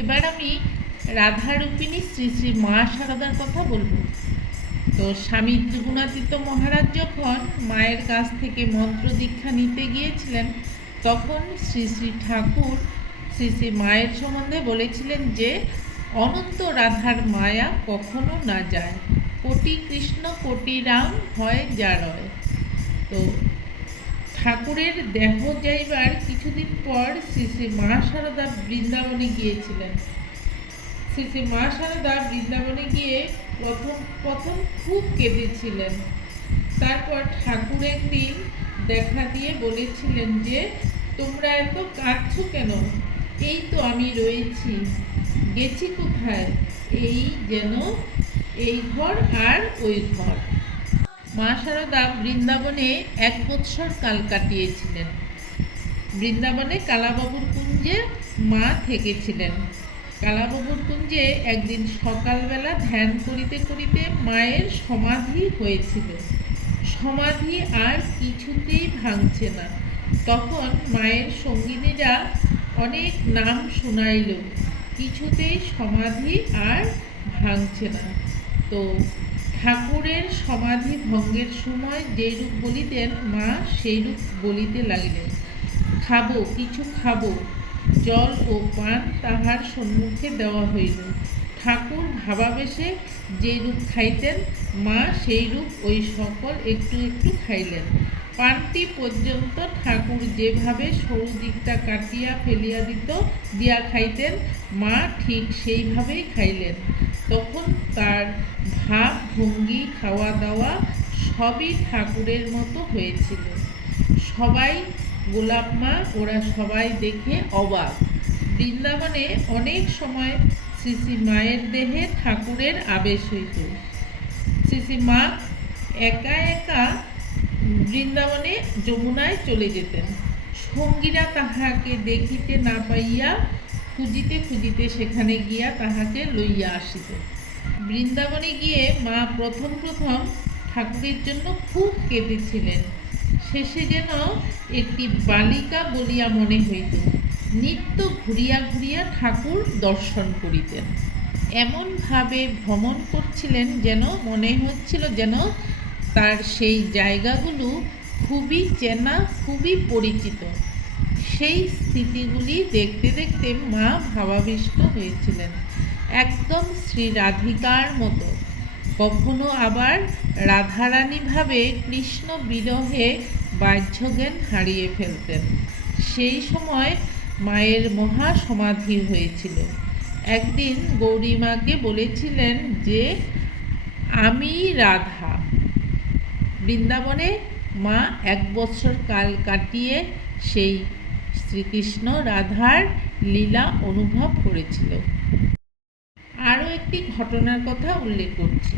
এবার আমি রাধারূপিণী শ্রী শ্রী মা শারদার কথা বলব। তো স্বামী ত্রিগুণাতীত মহারাজ যখন মায়ের কাছ থেকে মন্ত্র দীক্ষা নিতে গিয়েছিলেন, তখন শ্রী শ্রী ঠাকুর শ্রী শ্রী মায়ের সম্বন্ধে বলেছিলেন যে, অনন্ত রাধার মায়া কখনো না যায়। কোটি কৃষ্ণ, কোটি রাম হয় যারয় তো ঠাকুরের দেহ যাইবার কিছুদিন পর শ্রী শ্রী মা শারদা বৃন্দাবনে গিয়েছিলেন। শ্রী শ্রী মা শারদা বৃন্দাবনে গিয়ে প্রথম প্রথম খুব কেঁদেছিলেন। তারপর ঠাকুর একদিন দেখা দিয়ে বলেছিলেন যে, তোমরা এত কাঁদছো কেন? এই তো আমি রয়েছি। গেছি কোথায়? এই যেন, এই ঘর আর ওই ঘর। মা শারদা বৃন্দাবনে এক বৎসর কাল কাটিয়েছিলেন। বৃন্দাবনে কালাবাবুর কুঞ্জে মা থেকেছিলেন। কালাবাবুর কুঞ্জে একদিন সকালবেলা ধ্যান করিতে করিতে মায়ের সমাধি হয়েছিল। সমাধি আর কিছুতেই ভাঙছে না। তখন মায়ের সঙ্গিনীরা অনেক নাম শুনাইল, কিছুতেই সমাধি আর ভাঙছে না। তো ঠাকুরের সমাধি ভঙ্গের সময় যেইরূপ বলিতেন মা, সেইরূপ বলিতে লাগিলেন। খাব, কিছু খাব জল ও পান তাহার সম্মুখে দেওয়া হইল। ঠাকুর ভাবাবেশে যেরূপ খাইতেন, মা সেইরূপ ওই সকল একটু একটু খাইলেন। পানটি পর্যন্ত ঠাকুর যেভাবে সরু দিকটা কাটিয়া ফেলিয়া দিত, দিয়া খাইতেন, মা ঠিক সেইভাবেই খাইলেন। তখন তার ভাব, ভঙ্গি, খাওয়া দাওয়া সবই ঠাকুরের মতো হয়েছিল। সবাই গোলাপ মা ওরা সবাই দেখে অবাক। বৃন্দাবনে অনেক সময় শ্রী মায়ের দেহে ঠাকুরের আবেশ হইত। শ্রী মা একা একা বৃন্দাবনে যমুনায় চলে যেতেন। সঙ্গীরা তাহাকে দেখিতে না পাইয়া খুঁজিতে খুঁজিতে সেখানে গিয়া তাহাকে লইয়া আসিত। বৃন্দাবনে গিয়ে মা প্রথম প্রথম ঠাকুরের জন্য খুব কেঁদেছিলেন। শেষে যেন একটি বালিকা বলিয়া মনে হইত, নিত্য ঘুরিয়া ঘুরিয়া ঠাকুর দর্শন করিতেন। এমনভাবে ভ্রমণ করছিলেন যেন মনে হচ্ছিল যেন তার সেই জায়গাগুলো খুবই চেনা, খুবই পরিচিত। সেই স্মৃতিগুলি দেখতে দেখতে মা ভাবাবিষ্ট হয়েছিলেন, একদম শ্রী রাধিকার মতো। কখনো আবার রাধারানী ভাবে কৃষ্ণ বিরহে বাহ্যজ্ঞান হারিয়ে ফেলতেন। সেই সময় মায়ের মহা সমাধি হয়েছিল। একদিন গৌরীমাকে বলেছিলেন যে, আমি রাধা। বৃন্দাবনে মা এক বছর কাল কাটিয়ে সেই শ্রীকৃষ্ণ রাধার লীলা অনুভব করেছিল। একটি ঘটনার কথা উল্লেখ করছি।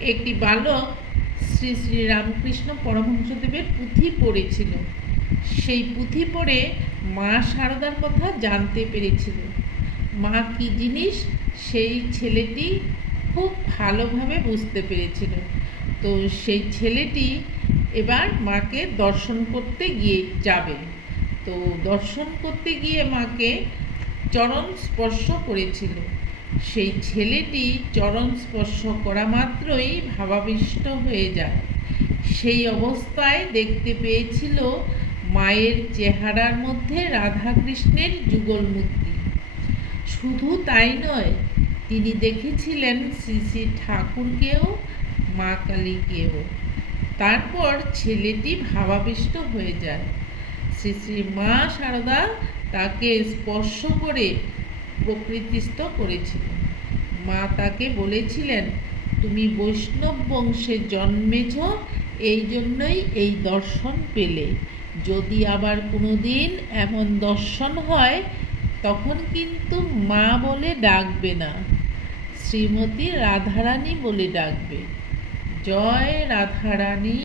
একটি বালক শ্রী শ্রী রামকৃষ্ণ পরমহংসদেবের পুঁথি পড়েছিল। সেই পুঁথি পড়ে মা সারদার কথা জানতে পেরেছিল। মা কি জিনিস? সেই ছেলেটি খুব ভালোভাবে বুঝতে পেরেছিল। তো সেই ছেলেটি এবার মাকে দর্শন করতে গিয়ে যাবে। তো দর্শন করতে গিয়ে মাকে চরণ স্পর্শ করেছিল। সেই ছেলেটি চরণ স্পর্শ করা মাত্রই ভাবাবিষ্ট হয়ে যায়। সেই অবস্থায় দেখতে পেয়েছিল মায়ের চেহারার মধ্যে রাধাকৃষ্ণের যুগল মূর্তি। শুধু তাই নয়, তিনি দেখেছিলেন শ্রী শ্রী ঠাকুরকেও, মা কালীকেও। তারপর ছেলেটি ভাবাবিষ্ট হয়ে যায়। শ্রী শ্রী মা সারদা তাকে স্পর্শ করে প্রকৃতিস্থ করেছিলেন মা তাকে বলেছিলেন, তুমি বৈষ্ণব বংশে জন্মেছ, এই জন্যই এই দর্শন পেলে। যদি আবার কোনো দিন এমন দর্শন হয়, তখন কিন্তু মা বলে ডাকবে না। শ্রীমতী রাধারানী বলে ডাকবে। জয় রাধারানী।